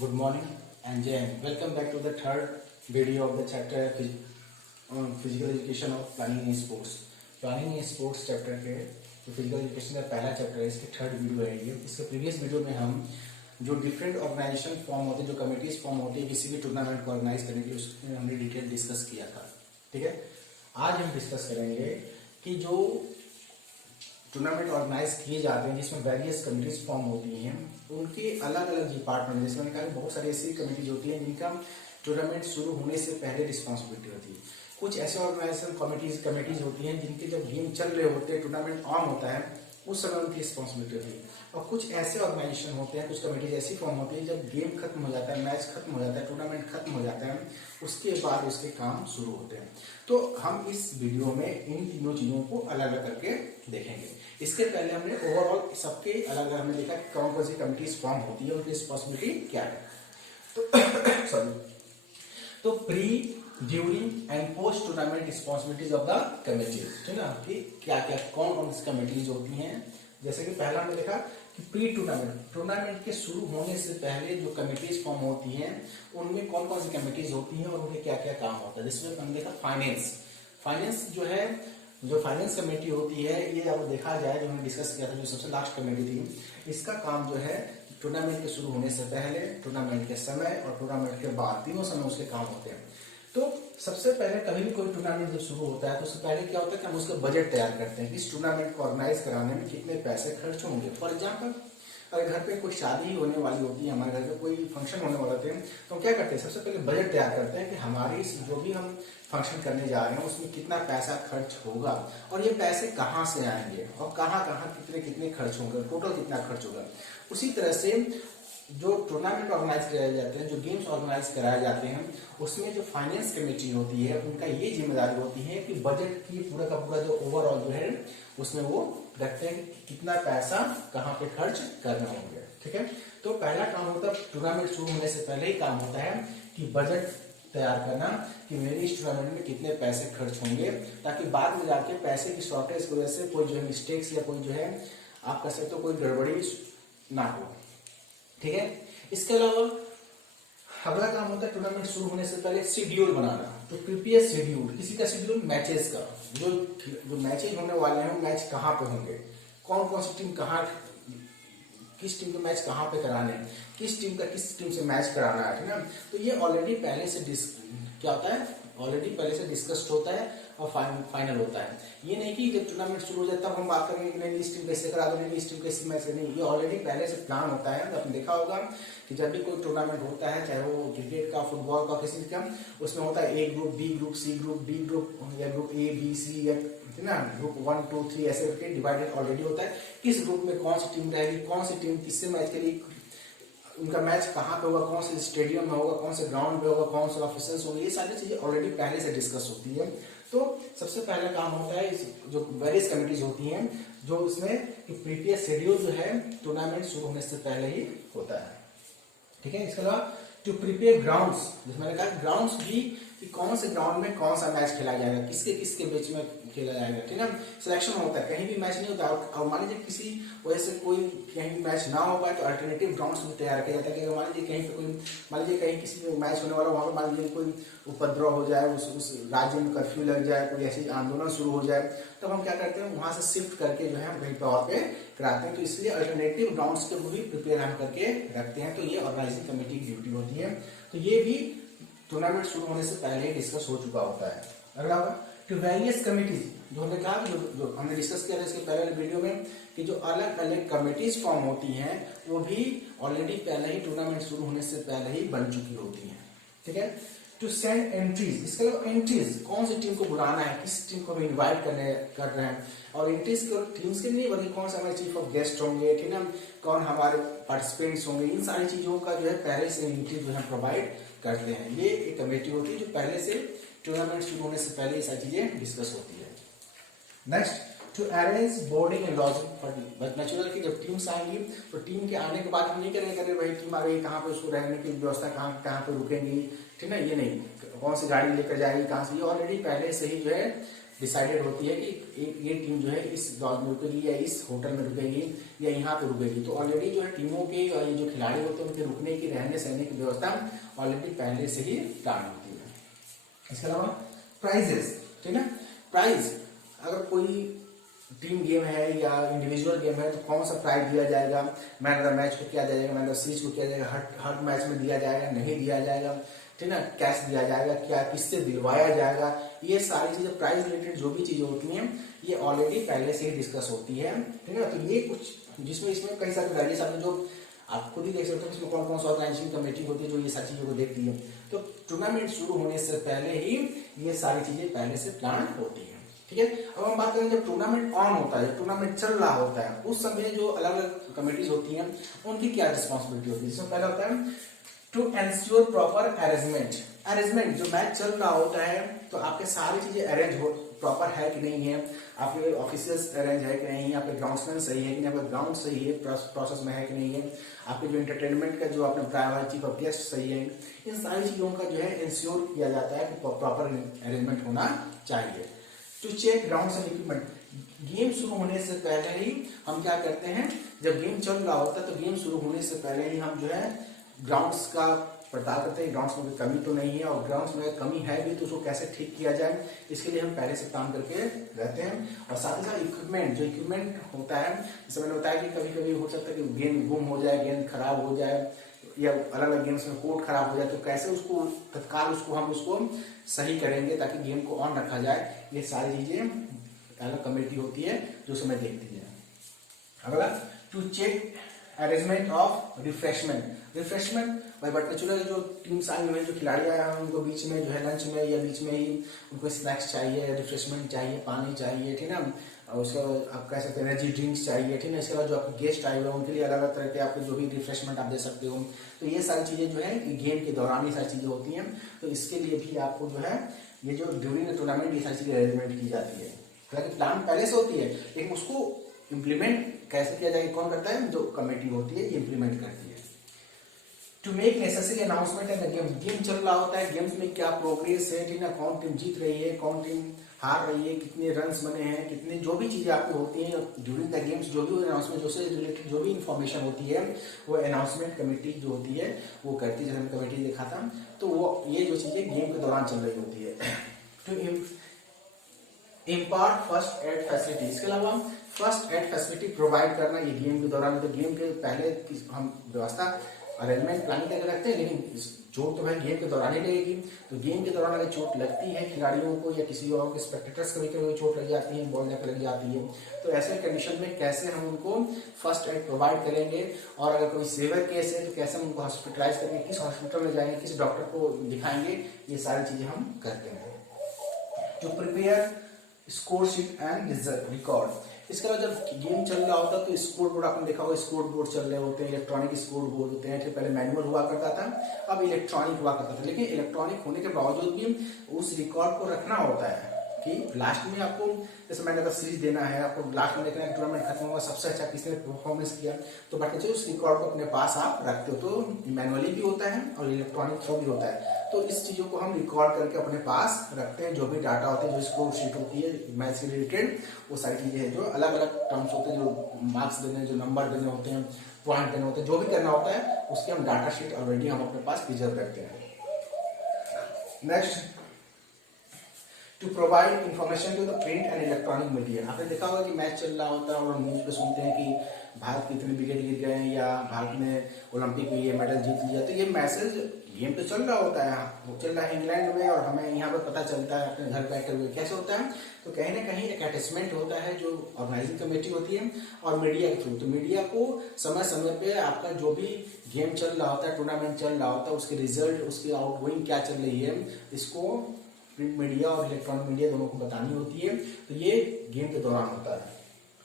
Good morning and Jai. Welcome back to the third video of the chapter on physical education of planning in sports. Planning in sports chapter के जो physical education का पहला chapter है, इसकी third video है ये। इसके previous video में हम जो डिफरेंट ऑर्गेनाइजेशन फॉर्म होते हैं, जो कमिटीज फॉर्म होती है किसी भी टूर्नामेंट को ऑर्गेनाइज करने की, उसमें हमने डिटेल डिस्कस किया था। ठीक है, आज हम डिस्कस करेंगे कि जो टूर्नामेंट ऑर्गेनाइज किए जाते हैं जिसमें वेरियस कमिटीज फॉर्म होती हैं, उनके अलग अलग डिपार्टमेंट, जैसे मैंने कहा बहुत सारी ऐसी कमिटीज होती हैं जिनका टूर्नामेंट शुरू होने से पहले रिस्पॉन्सिबिलिटी होती है। कुछ ऐसे ऑर्गेनाइजेशन कमिटीज होती हैं जिनके जब गेम चल रहे होते हैं, टूर्नामेंट ऑन होता है, उस समय उनकी रिस्पॉन्सिबिलिटी होती है। और कुछ ऐसे ऑर्गेनाइजेशन होते हैं, कुछ कमिटीज ऐसी फॉर्म होती है जब गेम खत्म हो जाता है, मैच खत्म हो जाता है, टूर्नामेंट खत्म हो जाता है, उसके बाद उसके काम शुरू होते हैं। तो हम इस वीडियो में इन तीनों चीजों को अलग अलग करके देखेंगे। इसके पहले हमने ओवरऑल सबके अलग अलग हमने देखा कौन कौन सी कमिटीज फॉर्म होती है, उनकी रिस्पॉन्सिबिलिटी क्या है। तो सॉरी, तो pre, during and post tournament responsibilities of the committees, ठीक है, कि क्या क्या कौन कौन सी कमिटीज होती हैं। जैसे कि पहला हमने देखा कि प्री टूर्नामेंट के शुरू होने से पहले जो कमिटीज फॉर्म होती हैं, उनमें कौन कौन सी कमिटीज होती हैं और उनके क्या क्या काम होता है। जिसमें हमने देखा फाइनेंस जो है, जो फाइनेंस कमेटी होती है, ये अब देखा जाए जो हमने डिस्कस किया था, जो सबसे लास्ट कमेटी थी, इसका काम जो है टूर्नामेंट के शुरू होने से पहले, टूर्नामेंट के समय और टूर्नामेंट के बाद, तीनों समय उसके काम होते हैं। तो सबसे पहले कभी भी कोई टूर्नामेंट जब शुरू होता है तो उससे पहले क्या होता है कि हम उसका बजट तैयार करते हैं कि इस टूर्नामेंट को ऑर्गेनाइज कराने में कितने पैसे खर्च होंगे। फॉर एग्जाम्पल, अगर घर पे कोई शादी होने वाली होती है, हमारे घर पे कोई फंक्शन होने वाला होते हैं, तो हम क्या करते हैं, सबसे पहले बजट तैयार करते हैं कि हमारी जो भी हम फंक्शन करने जा रहे हैं उसमें कितना पैसा खर्च होगा और ये पैसे कहाँ से आएंगे और कहाँ कहाँ कितने कितने खर्च होंगे, टोटल कितना खर्च होगा। उसी तरह से जो टूर्नामेंट ऑर्गेनाइज कराए जाते हैं, जो गेम्स ऑर्गेनाइज कराए जाते हैं, उसमें जो फाइनेंस कमेटी होती है, उनका ये जिम्मेदारी होती है कि बजट की पूरा का पूरा जो ओवरऑल जो है उसमें वो रखते हैं कि कितना पैसा कहाँ पे खर्च करना होंगे। ठीक है, तो पहला काम होता है टूर्नामेंट शुरू होने से पहले ही काम होता है कि बजट तैयार करना कि मेरे इस टूर्नामेंट में कितने पैसे खर्च होंगे, ताकि बाद में जाके पैसे की शॉर्टेज की वजह से कोई जो है मिस्टेक्स या कोई जो है आप कह सकते हो कोई गड़बड़ी ना हो। ठीक है, इसके अलावा अगला काम होता है टूर्नामेंट शुरू होने से पहले शेड्यूल बनाना। तो प्रिपेयर शेड्यूल, किसी का शेड्यूल मैचेस का, जो मैचेस होने वाले हैं, मैच कहाँ पे होंगे, कौन कौन सी टीम कहाँ, किस टीम के मैच कहाँ पे कराने हैं, किस टीम का किस टीम से मैच कराना है, ठीक है। तो ये ऑलरेडी पहले से क्या होता है, ऑलरेडी पहले से डिस्कस्ड होता है और फाइनल होता है। ये नहीं कि जब टूर्नामेंट शुरू हो जाता है तब हम बात करेंगे कि नहीं इस टीम कैसे करा दो, नहीं इस टीम कैसे मैच नहीं, ये ऑलरेडी पहले से प्लान होता है। तो आपने देखा होगा कि जब भी कोई टूर्नामेंट होता है, चाहे वो क्रिकेट का, फुटबॉल का, किसी का, उसमें होता है A group, B group, C group, D group, या ग्रुप ए बी सी, या ना ग्रुप 1 2 3 ऐसे करके डिवाइडेड ऑलरेडी होता है। किस ग्रुप में कौन सी टीम रहेगी, कौन सी टीम किससे मैच के लिए, उनका मैच कहाँ पे होगा, कौन से स्टेडियम में होगा, कौन से ग्राउंड पे होगा, कौन से ऑफिसर्स होंगे, ये सारी चीजें ऑलरेडी पहले से डिस्कस होती है। तो सबसे पहला काम होता है जो वेरियस कमिटीज होती हैं, जो इसमें प्रीवियस शेड्यूल जो है टूर्नामेंट शुरू होने से पहले ही होता है। ठीक है, इसके अलावा टू प्रिपेयर ग्राउंड्स, जैसे मैंने कहा ग्राउंड्स भी कि कौन से ग्राउंड में कौन सा मैच खेला जाएगा, किसके किसके बीच में खेला जाएगा। ठीक है, सिलेक्शन होता है, कहीं भी मैच नहीं होता और मान लीजिए किसी वजह से कोई कहीं भी मैच ना हो पाए तो अल्टरनेटिव ग्राउंड्स भी तैयार किया जाता है। कि मान लीजिए कहीं पे कोई, मान लीजिए कहीं किसी मैच होने वाला, वहां पर मान लीजिए कोई उपद्रव हो जाए, उस राज्य में कर्फ्यू लग जाए, कोई ऐसी आंदोलन शुरू हो जाए, तब हम क्या करते हैं, वहां से शिफ्ट करके जो है हम कहीं पे और पे कराते हैं। तो इसलिए अल्टरनेटिव ग्राउंड्स के भी प्रिपेयर हम करके रखते हैं। तो ये ऑर्गेनाइजिंग कमेटी की ड्यूटी होती है। तो ये भी टूर्नामेंट शुरू होने से पहले ही डिस्कस हो चुका होता है। अगला होगा टू वेरियस कमिटीज, जो हमने कहा, जो हमने डिस्कस किया था इसके पहले वीडियो में, कि जो अलग अलग कमिटीज फॉर्म होती हैं वो भी ऑलरेडी पहले ही टूर्नामेंट शुरू होने से पहले ही बन चुकी होती हैं। ठीक है, टू सेंड एंट्रीज, इसके अलावा एंट्रीज कौन सी टीम को बुलाना है, किस टीम को हम इन्वाइट कर रहे हैं, और एंट्रीज को टीम्स के नहीं बल्कि कौन से हमारे चीफ ऑफ गेस्ट होंगे, ठीक है, कौन हमारे पार्टिसिपेंट्स होंगे, इन सारी चीजों का जो है पहले से एंट्री जो है प्रोवाइड करते हैं। ये एक कमेटी होती है जो पहले से टूर्नामेंट शुरू होने से पहले ये सारी चीजें डिस्कस होती है। Next, to arrange boarding and lodging for team, but natural की जब टीम्स आएंगी तो टीम के आने के बाद हम नहीं करेंगे भाई टीम आ गई कहाँ पे उसको रहने की व्यवस्था, कहाँ पे रुकेंगी, ठीक है, ये नहीं, कौन सी गाड़ी लेकर जाएगी, कहाँ से, ये ऑलरेडी पहले से ही जो है डिसाइडेड होती है कि ये टीम जो है इस लॉज में रुकेगी या इस होटल में रुकेगी या यहाँ पे रुकेगी। तो ऑलरेडी जो है टीमों के और ये जो खिलाड़ी होते हैं उनके रुकने की, रहने सहने की व्यवस्था ऑलरेडी पहले से ही प्लान होती है। इसके अलावा प्राइजेस, ठीक है, प्राइज अगर कोई टीम गेम है या इंडिविजुअल गेम है तो कौन सा प्राइज दिया जाएगा, मैन ऑफ द मैच को क्या दिया जाएगा, मैन ऑफ द सीरीज को क्या जाएगा, हर मैच में दिया जाएगा, नहीं दिया जाएगा, ठीक है ना, कैश दिया जाएगा, क्या किससे दिलवाया जाएगा, ये सारी चीजें प्राइज रिलेटेड जो भी चीजें होती हैं ये ऑलरेडी पहले से ही डिस्कस होती है, ठीक है। तो ये कुछ जिसमें इसमें कई सारे वैल्यूज आपने जो आप खुद ही देख सकते हो इसमें कौन कौन सा ऑर्गेनाइजेशन कमेटी होती है जो ये सारी चीजों को देखती है। तो टूर्नामेंट शुरू होने से पहले ही ये सारी चीजें पहले से प्लान होती है, ठीक है। अब हम बात करें जब टूर्नामेंट ऑन होता है, टूर्नामेंट चल रहा होता है, उस समय जो अलग अलग कमेटीज होती हैं उनकी क्या रिस्पॉन्सिबिलिटी होती है। इसमें पहला होता है टू एंश्योर प्रॉपर अरेंजमेंट जो मैच चल रहा होता है तो आपके सारी चीजें अरेंज हो प्रॉपर है कि नहीं है, आपके ऑफिसर्स अरेंज है कि नहीं है, आपके ग्राउंड्समैन सही है कि नहीं, आपका ग्राउंड सही है, प्रोसेस में है कि नहीं है, आपके जो एंटरटेनमेंट का जो आपने बताया चीफ ऑफ गेस्ट सही है, इन सारी चीजों का जो है इंश्योर किया जाता है कि प्रॉपर अरेंजमेंट होना चाहिए। To check ground and equipment, game शुरू होने से पहले ही हम क्या करते हैं, जब गेम चल रहा होता है तो गेम शुरू होने से पहले ही हम जो है ग्राउंड्स का पड़ताल करते हैं, ग्राउंड्स में कोई कमी तो नहीं है, और ग्राउंड्स में कमी है भी तो उसको कैसे ठीक किया जाए इसके लिए हम पहले से काम करके रहते हैं। और साथ ही साथ इक्विपमेंट, जो इक्विपमेंट होता है जैसे मैंने बताया कि कभी कभी हो सकता है कि गेंद गुम हो जाए, गेंद खराब हो जाए या अलग अलग गेम्स में कोर्ट खराब हो जाए, तो कैसे उसको तत्काल हम उसको सही करेंगे ताकि गेम को ऑन रखा जाए, ये सारी चीजें अलग कमेटी होती है जो समय देखती है। अगला to check arrangement of refreshment भाई बट नेचुरल जो टीम्स आई हुई है, जो खिलाड़ी आए हैं उनको बीच में जो है लंच में या बीच में ही उनको स्नैक्स चाहिए, रिफ्रेशमेंट चाहिए, पानी चाहिए, ठीक है ना, और उसका आप कह सकते हैं एनर्जी ड्रिंक्स चाहिए, ठीक है। इसके बाद जो आपके गेस्ट आए हुए हैं उनके लिए अलग अलग तरह के आपके जो भी रिफ्रेशमेंट आप दे सकते हो। तो ये सारी चीजें जो है गेम के दौरान ये सारी चीजें होती हैं, तो इसके लिए भी आपको जो है ये जो ड्यूरिंग द टूर्नामेंट ये सारी चीजें अरेंजमेंट की जाती है। हालांकि प्लान पहले से होती है लेकिन उसको इम्प्लीमेंट कैसे किया जाएगा कौन करता है, जो कमेटी होती है ये इम्प्लीमेंट करती है। To make necessary announcement and game चल रहा होता है, गेम्स में क्या प्रोग्रेस है, ठीक है, कौन टीम जीत रही है, कौन टीम हार रही है, कितने रन्स बने हैं, कितने जो भी चीजें आपकी होती हैं ड्यूरिंग द गेम्स, जो भी अनाउंसमेंट जो से रिलेटेड जो भी इंफॉर्मेशन होती है वो अनाउंसमेंट कमेटी जो होती है वो करती है। जैसे हमने कमेटी देखा था तो वो ये जो चीजें गेम के दौरान चल रही होती है। To impart first aid facility, इसके अलावा फर्स्ट एड फैसिलिटी प्रोवाइड करना ये गेम के दौरान, तो गेम के पहले हम व्यवस्था अरेंजमेंट प्लानिंग करके रखते हैं लेकिन चोट तो भाई गेम के दौरान ही लगेगी। तो गेम के दौरान अगर चोट लगती है खिलाड़ियों को या किसी और के स्पेक्टेटर्स कभी कभी चोट लग जाती है, बॉल जाकर लग जाती है, तो ऐसे कंडीशन में कैसे हम उनको फर्स्ट एड प्रोवाइड करेंगे, और अगर कोई सीवियर केस है तो कैसे हम उनको हॉस्पिटलाइज करेंगे, किस हॉस्पिटल में जाएंगे, किस डॉक्टर को दिखाएंगे, ये सारी चीजें हम करते हैं। To prepare score sheet and record, इसके अलावा जब गेम चल रहा होता है तो स्कोर बोर्ड आपने देखा होगा, स्कोर बोर्ड चल रहे होते हैं, इलेक्ट्रॉनिक स्कोर बोर्ड होते हैं, पहले मैनुअल हुआ करता था अब इलेक्ट्रॉनिक हुआ करता था, लेकिन इलेक्ट्रॉनिक होने के बावजूद भी उस रिकॉर्ड को रखना होता है कि लास्ट में आपको जैसे मैंने अगर सीरीज देना है, आपको लास्ट में देखना है टूर्नामेंट खत्म होगा सबसे अच्छा किसने परफॉर्मेंस किया, तो बाकी उस रिकॉर्ड को अपने पास आप रखते हो, तो मैनुअली भी होता है और इलेक्ट्रॉनिक थ्रू भी होता है, तो इस चीजों को हम रिकॉर्ड करके अपने पास रखते हैं। जो भी डाटा होते हैं, जो स्कोर शीट होती है मैच से रिलेटेड, वो सारी चीजें हैं जो अलग अलग टर्म्स होते हैं, जो मार्क्स देने, जो नंबर देने होते हैं, पॉइंट देने होते हैं, जो भी करना होता है उसके हम डाटा शीट ऑलरेडी हम अपने पास प्रिजर्व करते हैं। Next to provide information to the print and electronic media, आपने देखा होगा कि मैच चल रहा होता है और न्यूज पे सुनते हैं कि भारत के इतने विकेट गिर गए हैं या भारत ने ओलंपिक में ये मेडल जीत लिया, तो ये मैसेज गेम तो चल रहा होता है, वो चल रहा है इंग्लैंड में और हमें यहाँ पर पता चलता है अपने घर बैठे हुए। कैसे होता है, तो कहीं ना कहीं एक अटैचमेंट होता है जो ऑर्गेनाइजिंग कमेटी होती है और मीडिया के थ्रू, तो मीडिया को समय समय पे आपका जो भी गेम चल रहा होता है, टूर्नामेंट चल रहा होता है, उसके रिजल्ट, उसकी आउटगोइंग क्या चल रही है, इसको प्रिंट मीडिया और इलेक्ट्रॉनिक मीडिया दोनों को बतानी होती है, तो ये गेम के दौरान होता है,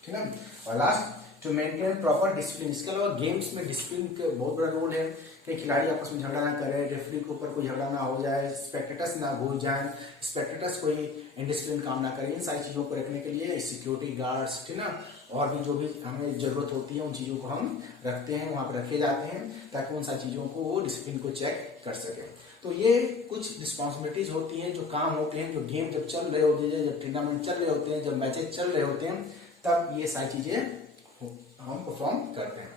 ठीक है। और last to maintain proper discipline, इसके अलावा गेम्स में डिसिप्लिन का बहुत बड़ा रोल है कि खिलाड़ी आपस में झगड़ा ना करे, रेफरी के ऊपर कोई झगड़ा ना हो जाए, स्पेक्टेटर्स ना घुस जाए, स्पेक्टेटर्स कोई इनडिसिप्लिन काम ना करे, इन सारी चीजों को रखने के लिए सिक्योरिटी गार्ड्स, ठीक ना, और भी जो भी हमें जरूरत होती है उन चीजों को हम रखते हैं, वहां पर रखे जाते हैं ताकि उन सारी चीजों को वो डिसिप्लिन को चेक कर सके। तो ये कुछ रिस्पॉन्सिबिलिटीज होती हैं, जो काम होते हैं, जो गेम जब चल रहे होते हैं, जब टूर्नामेंट चल रहे होते हैं, जब मैचेस चल रहे होते हैं, तब ये सारी चीजें हम परफॉर्म करते हैं।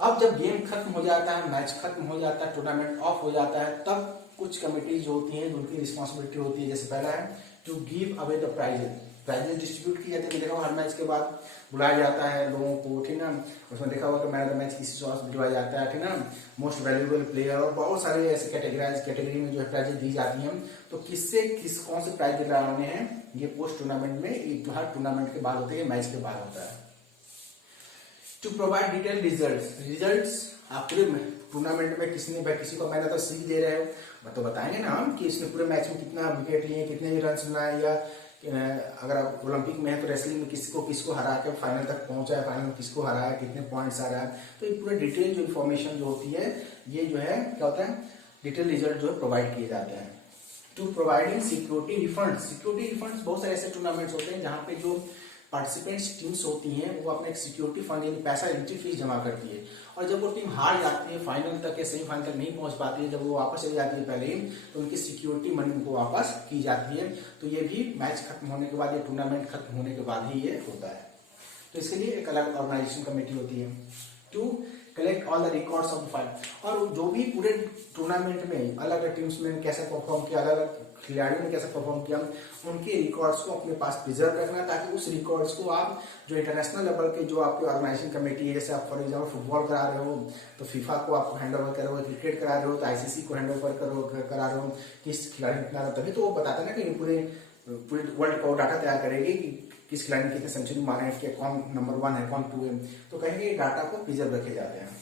अब जब गेम खत्म हो जाता है, मैच खत्म हो जाता है, टूर्नामेंट ऑफ हो जाता है, तब कुछ कमिटीज होती हैं उनकी रिस्पॉन्सिबिलिटी होती है। जैसे पहला है to give away the prizes distribute किए जाते हैं। देखा हर मैच के बाद बुलाया जाता है लोगों को, ठीक ना, उसमें देखा होगा कि मैन ऑफ द मैच किसी से दिलवाया जाता है, ठीक ना, मोस्ट वैल्यूएबल प्लेयर, और बहुत सारे ऐसे कैटेगरी में जो है प्राइजेस दी जाती हैं। तो कौन से प्राइज दिलाने हैं, ये पोस्ट टूर्नामेंट में, ये जो हर टूर्नामेंट के बाद होते हैं, मैच के बाद होता है। टू प्रोवाइड डिटेल रिजल्ट्स आप पूरे टूर्नामेंट में किसी को मैंने तो सीख दे रहे हो तो बताएंगे ना हम कि इसने पूरे मैच में कितना विकेट लिए, कितने भी रन बनाए, या अगर आप ओलंपिक में है तो रेसलिंग में किसको हरा के फाइनल तक पहुंचा है, फाइनल में किसको हरा है, कितने पॉइंट्स आ रहा है। तो ये पूरे डिटेल जो इन्फॉर्मेशन जो होती है, ये जो है क्या होता है, डिटेल रिजल्ट जो है प्रोवाइड किए जाते हैं। टू प्रोवाइडिंग सिक्योरिटी रिफंड्स बहुत सारे ऐसे टूर्नामेंट्स होते हैं जहाँ पे जो पार्टिसिपेंट्स टीम्स होती हैं वो अपना एक सिक्योरिटी फंड यानी पैसा, एंट्री फीस जमा करती है, और जब वो टीम हार जाती है, फाइनल तक या सेमीफाइनल तक नहीं पहुंच पाती है, जब वो वापस चली जाती है पहले ही, तो उनकी सिक्योरिटी मनी उनको वापस की जाती है। तो ये भी मैच खत्म होने के बाद या टूर्नामेंट खत्म होने के बाद ही ये होता है। तो इसके लिए एक अलग ऑर्गेनाइजेशन कमेटी होती है। To collect all the records of the fight, और जो भी पूरे टूर्नामेंट में अलग अलग टीम्स में कैसे परफॉर्म किया, अलग अलग खिलाड़ियों ने कैसे परफॉर्म किया, उनके रिकॉर्ड्स को अपने पास प्रिजर्व रखना, ताकि उस रिकॉर्ड्स को आप जो इंटरनेशनल लेवल के जो आपकी ऑर्गेनाइजेशन कमेटी है, जैसे आप फॉर एग्जाम्पल फुटबॉल करा रहे हो तो फीफा को आप हैंड ओवर कर रहे हो, क्रिकेट करा रहे हो तो आईसीसी को हैंड ओवर करा रहे हो, किस खिलाड़ी ने कितना, तभी तो वो बताता है ना कि पूरे वर्ल्ड का डाटा तैयार करेगी कि किस खिलाड़ी ने कितने सेंचुरी मारे हैं, कौन नंबर 1 है, कौन 2 है, तो कहेंगे डाटा को प्रिजर्व रखे जाते हैं।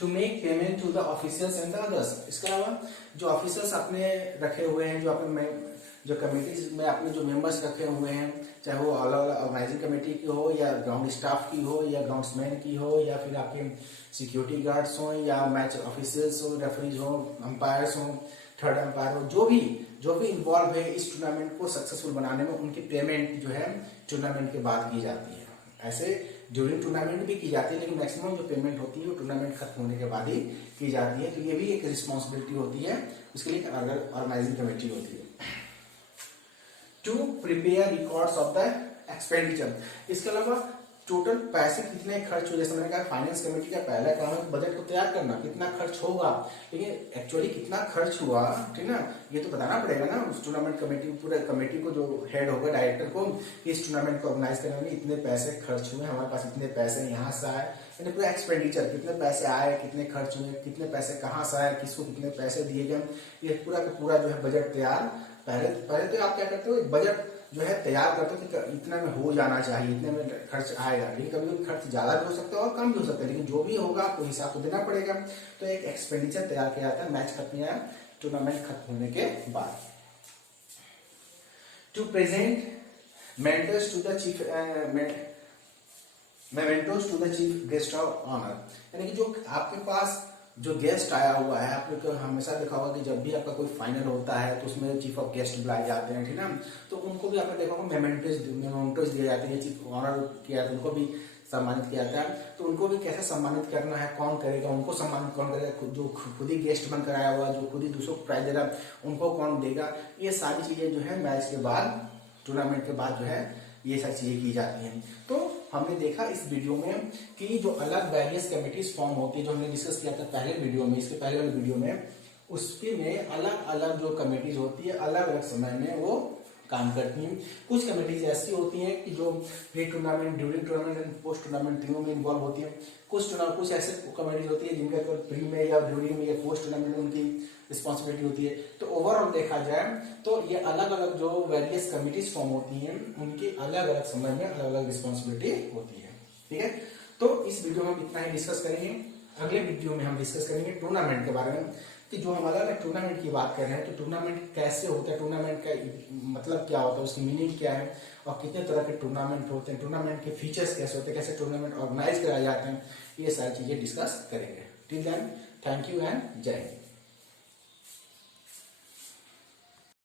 To make payment to the officers and the others, इसके अलावा जो ऑफिसर्स अपने रखे हुए हैं, जो अपने जो कमेटीज में अपने जो मेंबर्स रखे हुए हैं, चाहे वो अलग अलग ऑर्गेनाइजिंग कमेटी की हो, या ग्राउंड स्टाफ की हो, या ग्राउंड्समैन की हो, या फिर आपके सिक्योरिटी गार्ड्स हो, या मैच ऑफिसर्स हो, रेफरीज हो, अंपायर्स हो, थर्ड अंपायर हो, जो भी इन्वॉल्व है इस टूर्नामेंट को सक्सेसफुल बनाने में, उनकी पेमेंट जो है टूर्नामेंट के बाद की जाती है। ऐसे ड्यूरिंग टूर्नामेंट भी की जाती है, लेकिन मैक्सिमम जो पेमेंट होती है वो टूर्नामेंट खत्म होने के बाद ही की जाती है। तो ये भी एक रिस्पॉन्सिबिलिटी होती है, उसके लिए ऑर्गेनाइजिंग कमेटी होती है। To prepare records of the expenditure, इसके अलावा टोटल पैसे कितने खर्च हुए, जैसे मैंने कहा फाइनेंस कमेटी का पहला काम है बजट को तैयार करना, कितना खर्च होगा, लेकिन एक्चुअली कितना खर्च हुआ, ठीक ना, ये तो बताना पड़ेगा ना उस टूर्नामेंट कमेटी, पूरे कमेटी को जो हेड होगा, डायरेक्टर को, इस टूर्नामेंट को ऑर्गेनाइज करने में इतने पैसे खर्च हुए, हमारे पास इतने पैसे यहाँ से आए, यानी पूरा एक्सपेंडिचर, कितने पैसे आए, कितने खर्च हुए, कितने पैसे कहाँ से आए, किसको कितने पैसे दिए गए, ये पूरा का पूरा जो है बजट तैयार। पहले तो आप क्या करते हो, बजट जो है तैयार करते हो कि इतना में हो जाना चाहिए, इतने में खर्च आएगा, लेकिन कभी कभी खर्च ज्यादा भी हो सकता है और कम भी हो सकता है, लेकिन जो भी होगा आपको हिसाब तो देना पड़ेगा। तो एक एक्सपेंडिचर तैयार किया जाता है मैच खत्म या टूर्नामेंट खत्म होने के बाद। To present mentors to the chief mementos to the chief guest of honour, यानी कि जो आपके पास जो गेस्ट आया हुआ है, आपने हमेशा देखा होगा कि जब भी आपका कोई फाइनल होता है तो उसमें चीफ ऑफ गेस्ट बुलाए जाते हैं, ठीक ना, तो उनको भी आपने देखा होगा मेमेंटोस दिए जाते हैं, चीफ ऑनर किया उनको भी सम्मानित किया जाता है। तो उनको भी कैसे सम्मानित करना है, कौन करेगा, उनको सम्मानित कौन करेगा, जो खुद ही गेस्ट बनकर आया हुआ, जो खुद ही दूसरों को प्राइज दे रहा उनको कौन देगा, ये सारी चीजें जो है मैच के बाद, टूर्नामेंट के बाद जो है ये सारी चीजें की जाती हैं। तो हमने देखा इस वीडियो में कि जो अलग वेरियस कमिटीज फॉर्म होती है, जो हमने डिस्कस किया था पहले वीडियो में, इसके पहले वाले वीडियो में, उसके में अलग अलग जो कमिटीज होती है अलग अलग समय में वो काम करती हैं। कुछ कमिटीज ऐसी होती हैं कि जो pre tournament, during tournament and post tournament तीनों में इन्वॉल्व होती है। कुछ ऐसे कमिटीज होती है जिनका प्री में या ड्यूरिंग में या पोस्ट टूर्नामेंट में उनकी रिस्पॉन्सिबिलिटी होती है। तो ओवरऑल देखा जाए तो ये अलग अलग जो वेरियस कमिटीज फॉर्म होती हैं उनकी अलग अलग समय में अलग अलग रिस्पॉन्सिबिलिटी होती है, ठीक है। तो इस वीडियो में हम इतना ही डिस्कस करेंगे। अगले वीडियो में हम डिस्कस करेंगे टूर्नामेंट के बारे में, कि जो हम अलग अलग टूर्नामेंट की बात कर रहे हैं, तो टूर्नामेंट कैसे होता है, टूर्नामेंट का मतलब क्या होता है, उसकी मीनिंग क्या है, और कितने तरह के टूर्नामेंट होते हैं, टूर्नामेंट के फीचर्स कैसे होते हैं, कैसे टूर्नामेंट ऑर्गेनाइज कराए जाते हैं, ये सारी चीजें डिस्कस करेंगे। Till then, thank you and जय हिंद।